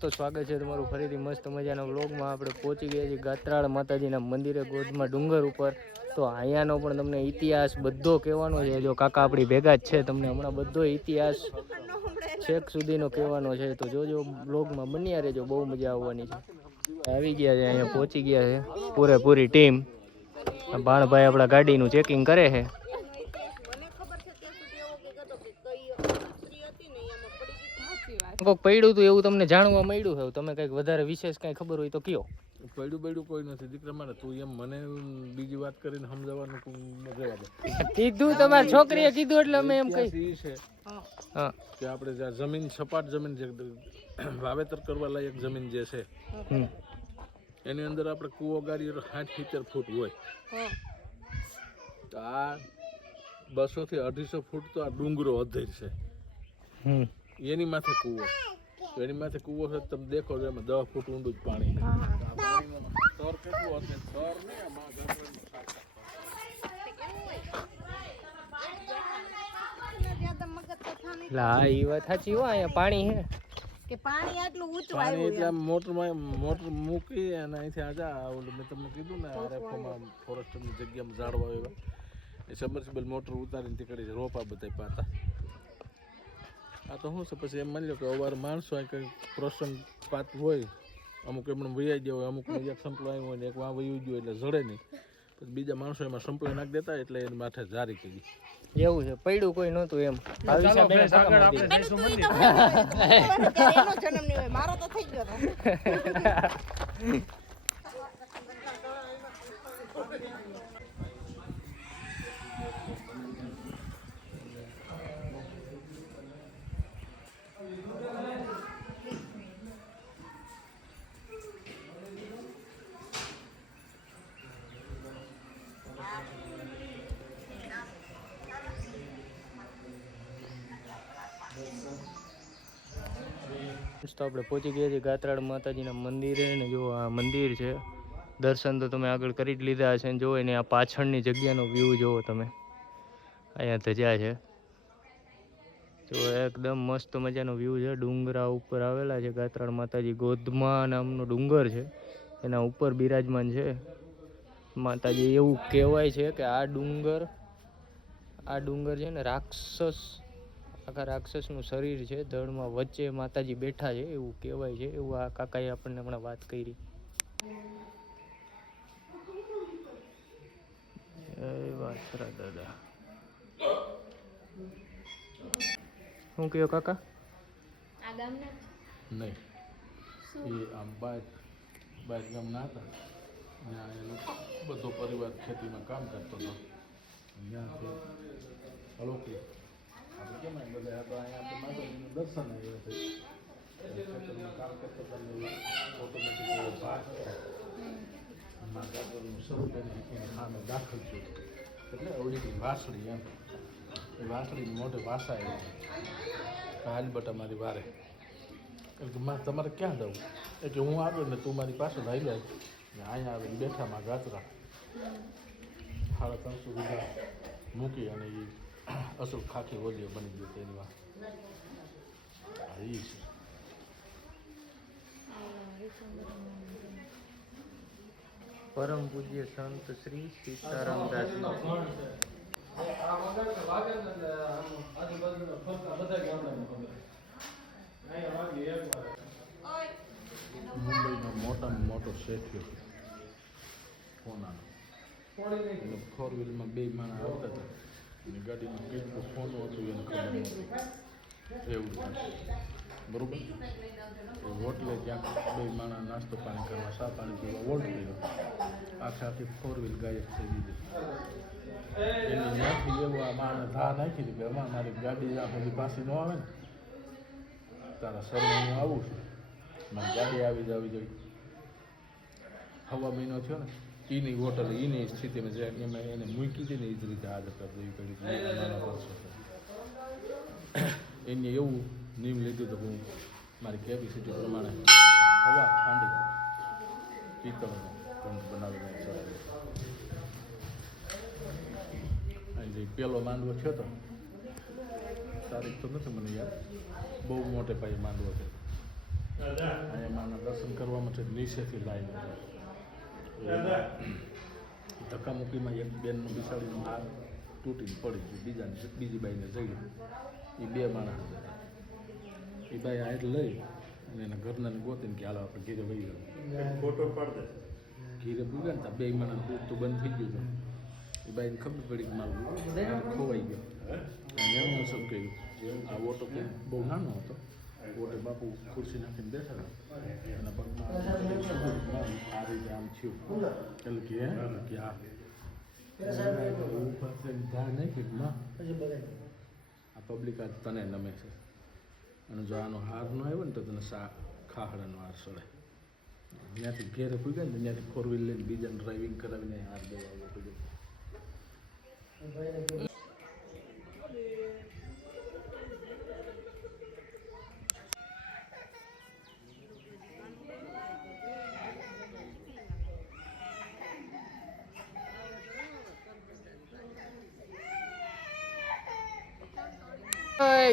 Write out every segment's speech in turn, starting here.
તો સ્વાગત છે તમારું ફરીથી મસ્ત મજાના વ્લોગમાં. આપણે પહોંચી ગયા છીએ ગાત્રાળ માતાજીના મંદિરે ગોધમાં ડુંગર ઉપર. તો અહીંયાનો પણ તમને ઇતિહાસ બધો કહેવાનો છે. જો કાકા આપણી ભેગા જ છે, તમને હમણાં બધો ઇતિહાસ છેક સુધીનો કહેવાનો છે. તો જોજો વ્લોગમાં બન્યા રહેજો, બહુ મજા આવવાની છે. આવી ગયા છે, અહીંયા પહોંચી ગયા છે પૂરેપૂરી ટીમ. ભાણભાઈ આપણા ગાડીનું ચેકિંગ કરે છે. કોક પડ્યું હતું એવું તમને જાણવા મળ્યું છે? તમે કંઈક વધારે વિશેષ કંઈ ખબર હોય તો કયો. પડ્યું કોઈ નથી દીકરા મારે. તું એમ મને બીજી વાત કરીને સમજાવવાનું કીધું, તમારી છોકરીએ કીધું એટલે અમે એમ કહી છે કે આપણે જ્યાં જમીન સપાટ જમીન જે વાવેતર કરવા લાયક જમીન જે છે એની અંદર આપણે કૂવો ગાડીએ 60-70 ફૂટ હોય. તો આ 200 થી 250 ફૂટ તો આ ડુંગરો અધેર છે. એની માથે કૂવો, તો એની માથે કૂવો છે. તમે દેખો છો એમાં 10 ફૂટ ઊંડું જ પાણી. સ્તર કેટલું હશે? સ્તર નહીં, હા એ વાત સાચી હો. અહીંયા પાણી હે કે પાણી આટલું ઊંચું આવ્યું એટલે મોટર મૂકી અને અહીંથી આજા ઓલું મેં તમને કીધું ને આરએફઓમાં ફોરેસ્ટરની જગ્યામાં ઝાડવા આવ્યા એ સબમર્સિબલ મોટર ઉતારીને નીકળી રોપા બધા પાતા. આ તો શું છે પછી એમ માની લો કે અવાર માણસો કંઈ પ્રસંગ પાત હોય, અમુક એમણે વૈયા ગયા હોય, અમુક એક સંપલો આવ્યો હોય ને એક વાં વયું ગયો એટલે જડે નહીં, પછી બીજા માણસો એમાં સંપલો નાખી દેતા એટલે એની માથે જારી કરી. એવું છે, પડ્યું કોઈ નહોતું એમ. મારો તો થઈ ગયો. તો આપણે પહોંચી ગયા છીએ ગાત્રાળ માતાજીના મંદિરે ને જો આ મંદિર છે. દર્શન તો તમે આગળ કરી જ લીધા હશે ને જો એને આ પાછળની જગ્યાનો વ્યૂ જોવો તમે. અહીંયા ધજા છે જો એકદમ મસ્ત મજાનો વ્યૂ છે. ડુંગરા ઉપર આવેલા છે ગાત્રાળ માતાજી. ગોધમા નામનો ડુંગર છે, એના ઉપર બિરાજમાન છે માતાજી. એવું કહેવાય છે કે આ ડુંગર છે ને રાક્ષસ, આખા રાક્ષસનું શરીર છે, ધડમાં વચ્ચે માતાજી બેઠા છે એવું કહેવાય છે. એવું આ કાકાએ આપણને હમણાં વાત કરી. જય વાસરા દાદા. શું કહ્યું કાકા? આ ગામના નહીં, એ આમ બાર ગામના હતા. ત્યાં એનો બધો પરિવાર ખેતીમાં કામ કરતો હતો. ત્યાંથી અલૌકિક આપણે કેમ બધા તો અહીંયા આપણે માતાજીનું દર્શન આવ્યું હતું. ખેતરમાં કામ કરતા હતા ઓટોમેટિક એવો ભાગ માતાજીનું શરૂ કરીને એની સામે દાખલ થયું. એટલે અવળી વાસળી એમ એ વાસળીની મોઢે વાસા આવી હાલ બટા મારી વારે. એટલે કે માં તમારે ક્યાં જવું? એટલે હું આવ્યો ને તું મારી પાસે આવી જાય. અહીંયા આવીને બેઠામાં ગાત્રા 350 વીઘા મૂકી અને એ અસલ ખાખી ઓલીઓ બની ગયો તેની વાત. એ છે પરમ પૂજ્ય સંત શ્રી સીતારામ દાસ. મુંબઈનો મોટામાં મોટો શેઠિયો ફોનાનો. 4 વ્હીલમાં 2 માણસ આવતા હતા અને ગાડીમાં કેટલું ફોનું હતું એને ખબર નહોતી. એવું બરોબર. એ હોટલે ક્યાંક 2 માણસ નાસ્તો પાણી કરવા, ચા પાણી પીવા વોલ્ટ કર્યો. આખી 4 વ્હીલ ગાયબ થઈ દીધી. એની ત્યાંથી એવું આ માણસ ધા નાખી હતી કે એમાં મારી ગાડી જ્યાં સુધી પાછી ન આવે ને તારા સર હું આવું છું, મારી ગાડી આવી જોઈએ. હવા મહિનો થયો ને એની હોટલ એની સ્થિતિમાં જે એમાં એને મૂકી હતી ને એ જ રીતે આદત કરવી પડી. નાના વર્ષો એને એવું નિયમ લીધું તો હું મારી કેપેસિટી પ્રમાણે હવા ઠંડી પિત્તળનો કંઠ બનાવીને ચડાવી. અહીં જે પહેલો માંડવો થયો હતો, તારીખ તો નથી મને યાદ, બહુ મોટે પાયે માંડવો થયો. અહીંયા માના દર્શન કરવા માટે નીચેથી લાઈન ધક્કામુક્કીમાં એક બેનનું બિસાડીનું હાથ તૂટીને પડી ગયું, બીજી બાઈને જઈ એ બે માણસ હતા. એ બાઈ હાથ લઈ અને એના ઘરનાને ગોતીને કે હાલો આપણે ઘીરે વહી ગયો ફોટો પાડે. ઘીરે પૂગ્યા ને બે માણસ દૂધ તો બંધ થઈ ગયું હતું. એ બાઈને ખબર પડી કે મારું ખોવાઈ ગયો. એનું શું કહ્યું, આ ઓટો બહુ નાનો હતો. ઓટે બાપુ ખુરશી નાખીને બેઠા હતા. એના પગમાં આ રીતે આમ થયું. એટલે કે આ આ પબ્લિક આજ તને નમે છે અને જો આનો હાર ન આવ્યો ને તો તને ખાહડાનો હાર સડે. ત્યાંથી ઘેરે પૂગ્યા ને ત્યાંથી 4 વ્હીલ લઈને બીજાને ડ્રાઇવિંગ કરાવીને હાર દેવા આવ્યો.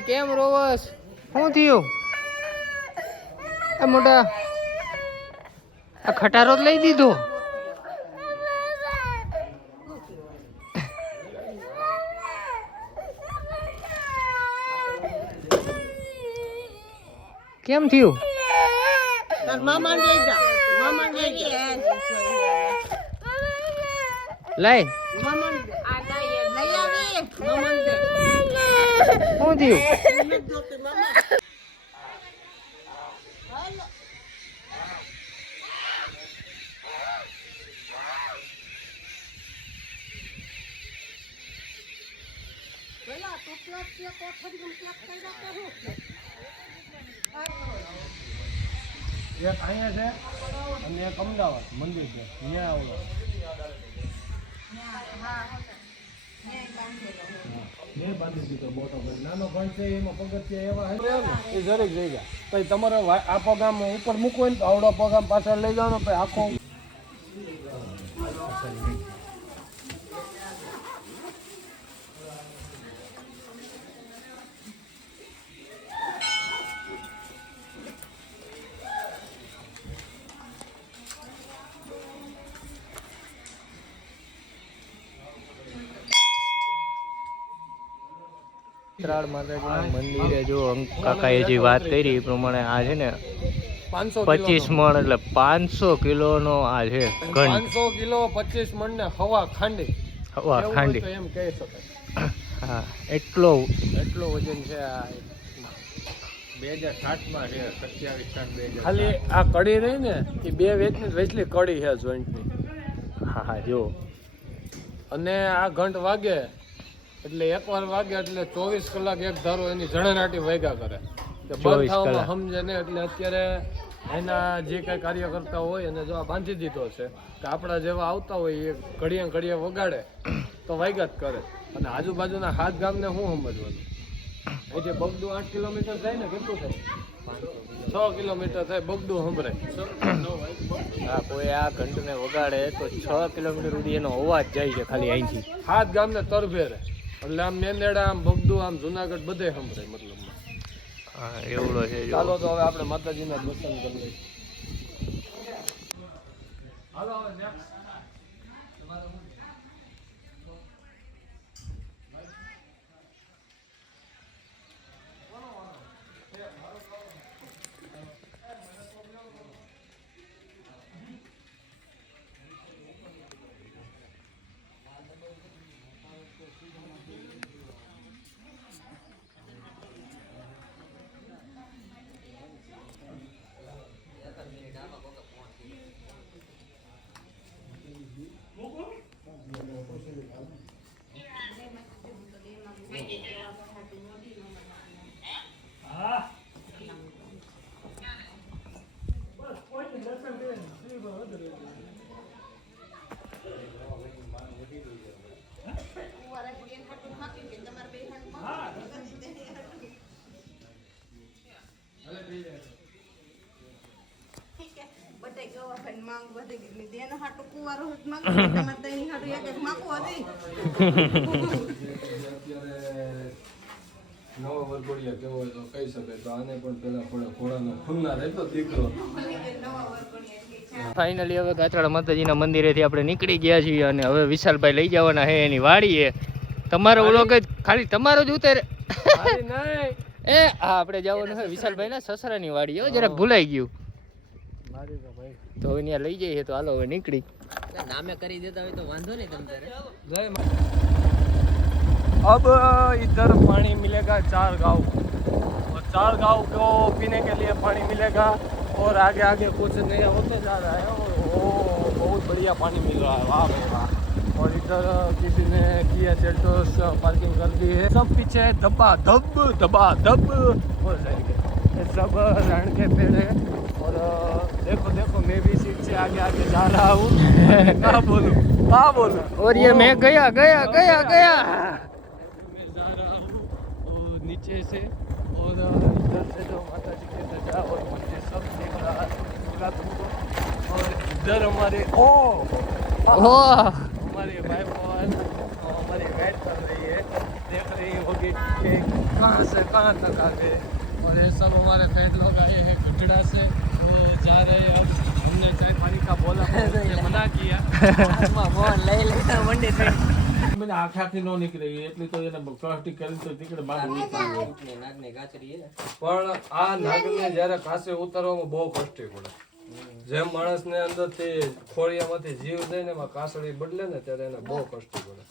કેમ રોવસ? શું થયું? મોટા આ ખટારો જ લઈ દીધો. કેમ થયું? મામા લઈ જા, મામા લઈ જા. લઈ મામા આ લઈ આવી મામા દે. શું થયું? એક અહીંયા છે અને એક અમદાવાદ મંદિર છે, ત્યાં આવો. બાંધી દીધો મોટો નાનો ઘણ છે એમાં પગથિયા એવા એ જરીક જઈ ગયા. પછી તમારે આ પગ આમ ઉપર મૂકવો ને તો આવડો પગ આમ પાછળ લઈ જવાનો પછી આખો ત્રાળ માતાજીના મંદિરે જો કાકાએ જે વાત કરી એ પ્રમાણે આ છે ને 25 મણ એટલે 500 કિલોનો આ છે ઘંટ. 500 કિલો 25 મણ ને હવા ખાંડી એમ કહી શકાય. હા, એટલો વજન છે. આ 2007 છે 27/7/2007. ખાલી આ કડી રહી ને એ 2 વેચલી કડી છે જોઈન્ટની. હા જો. અને આ ઘંટ વાગે એટલે એકવાર વાગે એટલે 24 કલાક એક ધારો એની જણનાટી વાગ્યા કરે. બંધ થવામાં સમજે ને એટલે અત્યારે એના જે કઈ કાર્ય કરતા હોય અને જો આ બાંધી દીધો છે કે આપણા જેવા આવતા હોય એ ઘડીએ વગાડે તો વાગ્યા જ કરે. અને આજુબાજુના 7 ગામને શું સમજવાનું? એ જે બગડું 8 કિલોમીટર થાય ને કેટલું થાય? 6 કિલોમીટર થાય બગડું સંભળાય. હા, કોઈ આ ઘંટને વગાડે તો 6 કિલોમીટર સુધી એનો અવાજ જાય છે ખાલી અહીંથી. 7 ગામને તરભેરે એટલે આમ મેંદેડા આમ બગડું આમ જુનાગઢ બધે સંભળાય મતલબમાં. હા, એવડો છે. ચાલો તો હવે આપણે માતાજીના દર્શન કરી લઈએ. હાલો હવે નેક્સ્ટ માંગ વધી ગઈ દેનો હાટુ કુવારો હત માંગ તમાર તઈ હાટુ એક માકો હતી નવો વરઘોડિયા કેવો હોય તો કહી શકાય. તો આને પણ પેલા ઘોડાનો ખુલનાર હતો દીકરો. ફાઇનલી હવે ગાત્રાળા માતાજીના મંદિરેથી આપણે નીકળી ગયા છીએ અને હવે વિશાલભાઈ લઈ જવાના છે એની વાડીએ. તમારો વ્લોગ જ ખાલી તમારો જ ઉતારે એ હા આપણે જવાનું છે વિશાલભાઈના સસરાની વાડીએ હો, જરાક ભૂલાઈ ગયું તો હવે ત્યાં લઈ જઈએ. તો હાલો હવે નીકળી નામે કરી દેતા હોય તો વાંધો નહીં તમ તારે. अब इधर पानी मिलेगा 4 गांव और 4 गांव को पीने के लिए पानी मिलेगा और आगे आगे कुछ नया होते जा रहा है और वो बहुत बढ़िया पानी मिल रहा है. वाह भाई वाह. और इधर किसी ने किया सेल्टोस पार्किंग कर दी है. सब पीछे दबा दब हो जाएंगे. ये सब रण के पेड़ है और देखो देखो मैं भी सीट से आगे आगे जा रहा हूँ. क्या बोलूँ और ये मैं गया मैं जा रहा हूँ नीचे से और इधर से जो माता जी के ध्वजा और मुझे सब दिख रहा है तुमको. और इधर हमारे हमारे भाई बहन हमारी वेट कर रही है, देख रही होगी कि कहाँ से कहाँ तक आ गए. और ये सब हमारे फ्रेंड लोग आए हैं गठड़ा से, वो जा रहे हैं. अब हमने चाय पानी का बोला मना किया. मैंने आँख आँखी नो निकली એટલી તો એને કષ્ટી કરી તો તીકડે મારું પણ આ નાગને જ્યારે કાસે ઉતારવામાં બહુ કષ્ટી પડે. જેમ માણસને અંદરથી ખોળિયામાંથી જીવ જાય ને એમાં કાસળી બદલે ને ત્યારે એને બહુ કષ્ટી પડે.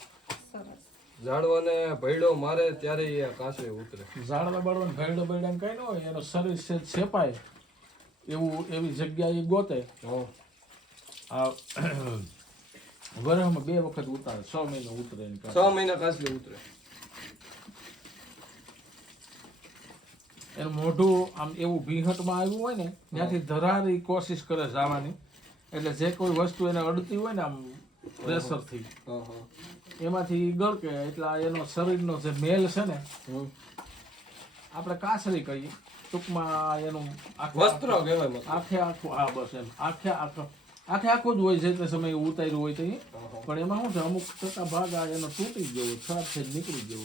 ઝાડવાને ભૈડો મારે ત્યારે એ કાસળી ઉતરે. ઝાડવા બાળવાને ભૈડો ભૈડાને કઈ ન હોય, એનો શરીર છે છેપાય એવી જગ્યા એ ગોતે. આ વર્ષમાં 2 વખત ઉતારે, 6 મહિને ઉતરે. 6 મહિના કાસલી ઉતરે. એનું મોઢું આમ એવું ભીહટમાં આવ્યું હોય ને ત્યાંથી ધરારી કોશિશ કરે જવાની. એટલે જે કોઈ વસ્તુ એને અડતી હોય ને આમ પ્રેશરથી એમાંથી ગળકે. એટલે એનો શરીરનો જે મેલ છે ને આપણે કાસળી કહીએ ટૂંકમાં. એનું વસ્ત્ર કહેવાય. આખે આખું હા બસ એમ આખે આખું જ હોય છે તે સમયે ઉતાર્યું હોય તો. પણ એમાં શું છે અમુક ટકા ભાગ આ એનો તૂટી ગયો, ખરાબ થઈ નીકળી ગયો.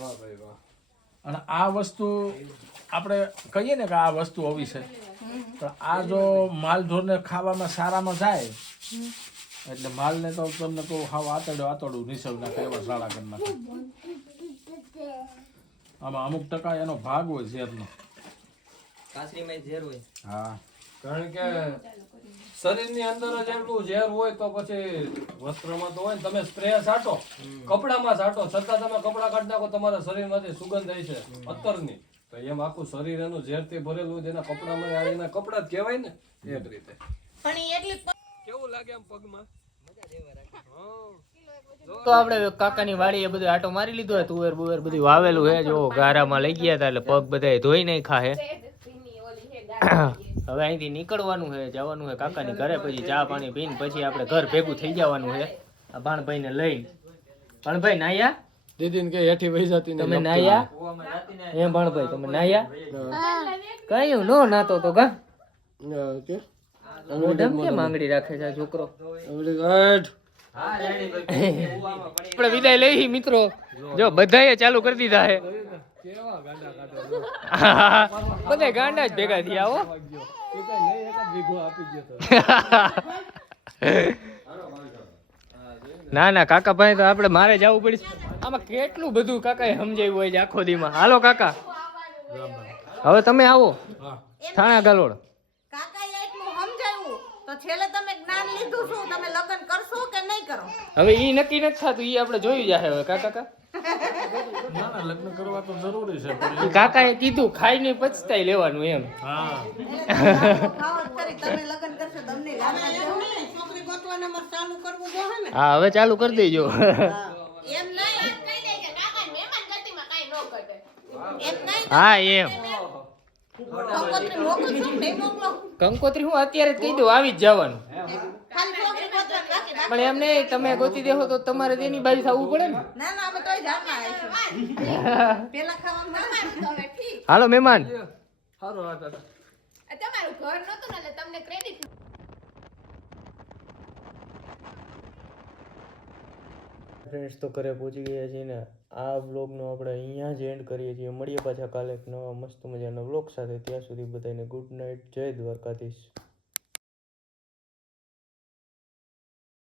વાહ ભાઈ વાહ. અને આ વસ્તુ આપણે કહીએ ને કે આ વસ્તુ આવી છે, પણ આ જો માલઢોરને ખાવામાં સારામાં જાય એટલે માલને તો તમને કહું હાવ આતડું નિસવ નાખે એવા શાળા કરી નાખે. આમાં અમુક ટકા એનો ભાગ હોય ઝેરનો. હા, કારણ કે શરીરની અંદર જ એટલું ઝેર હોય તો પછી વસ્ત્રમાં તો હોય ને. તમે સ્પ્રે છાંટો, કપડામાં છાંટો, છતાં તમે કપડા કાઢી નાખો તમારા શરીરમાંથી સુગંધ થાય છે અત્તરની, તો એમ આખું શરીર એનું ઝેરથી ભરેલું હોય. એના કપડામાં એના કપડા જ કહેવાય ને એક રીતે. કેવું લાગે એમ પગમાં? તો આપણે કાકાની વાડીએ બધું આટો મારી લીધો હોય. તુવેર બુવેર બધું વાવેલું છે. જો ગારામાં લઈ ગયા હતા એટલે પગ બધા ધોઈ નહીં ખાહે. હવે અહીંથી નીકળવાનું છે, જવાનું છે કાકાની ઘરે. પછી ચા પાણી પીને પછી આપણે ઘર ભેગું થઈ જવાનું છે આ ભાણભાઈને લઈને. ભાણભાઈ નાયા દીદીને કે હેઠી વહી જતી તમે નાયા એમ? ભાણભાઈ તમે નાયા? કયું નો નાતો તો ગા કે મોઢમ કેમ આંગળી રાખે છે આ છોકરો? આપણે વિદાય લઈ મિત્રો. જો બધાએ ચાલુ કરી દીધા છે. બધા ગાંડા જ ભેગા થયા હો. ના ના કાકા ભાઈ તો આપણે મારે જવું પડશે. આમાં કેટલું બધું કાકાએ સમજાવ્યું હોય છે આખો દીમાં. હાલો કાકા હવે તમે આવો થાણા ગાલોડ. કાકાએ એટલું સમજાવ્યું તો છેલ્લે તમે જ્ઞાન લીધું શું? તમે લગ્ન કરશો કે નહીં કરો? હવે ઈ નક્કી નથી થતું, ઈ આપણે જોઈ જાય હવે કાકા. ના લગ્ન કરવા તો જરૂરી છે. કાકાએ કીધું ખાઈને પછતાઈ લેવાનું એમ. હા તમે લગ્ન કરશો તમને છોકરી ગોતવાના માં ચાલુ કરવું જોઈએ ને. હા હવે ચાલુ કરી દેજો. એમ નહીં કહી દે કે કાકા મહેમાન ગતિમાં કાઈ ન ઘટે. એમ નહીં. હા એમ કંકોત્રી મોકલું છું નહીં મોકલો. કંકોત્રી હું અત્યારે જ કહી દઉં આવી જ જવાનું. ખાલી છોકરી ગોતવા બાકી પણ એમ નહીં તમે ગોતી દેહો તો તમારે તેની બાજુ થવું પડે ને. ના ના અમે તોય જાણવા આવીશું. પેલા ખાવાનું હવે ઠીક. હાલો મહેમાન. સારું વાત. તમારું ઘર નતું ને એટલે તમને ક્રેડિટ. ફ્રેન્ડ્સ તો ઘરે પહોંચી ગયા છીએ ને આ વ્લોગનો આપણે અહીંયા જ એન્ડ કરીએ છીએ. મળીએ પાછા કાલે એક નવા મસ્ત મજાના વ્લોગ સાથે. ત્યાં સુધી બધાને ગુડ નાઇટ. જય દ્વારકાધીશ.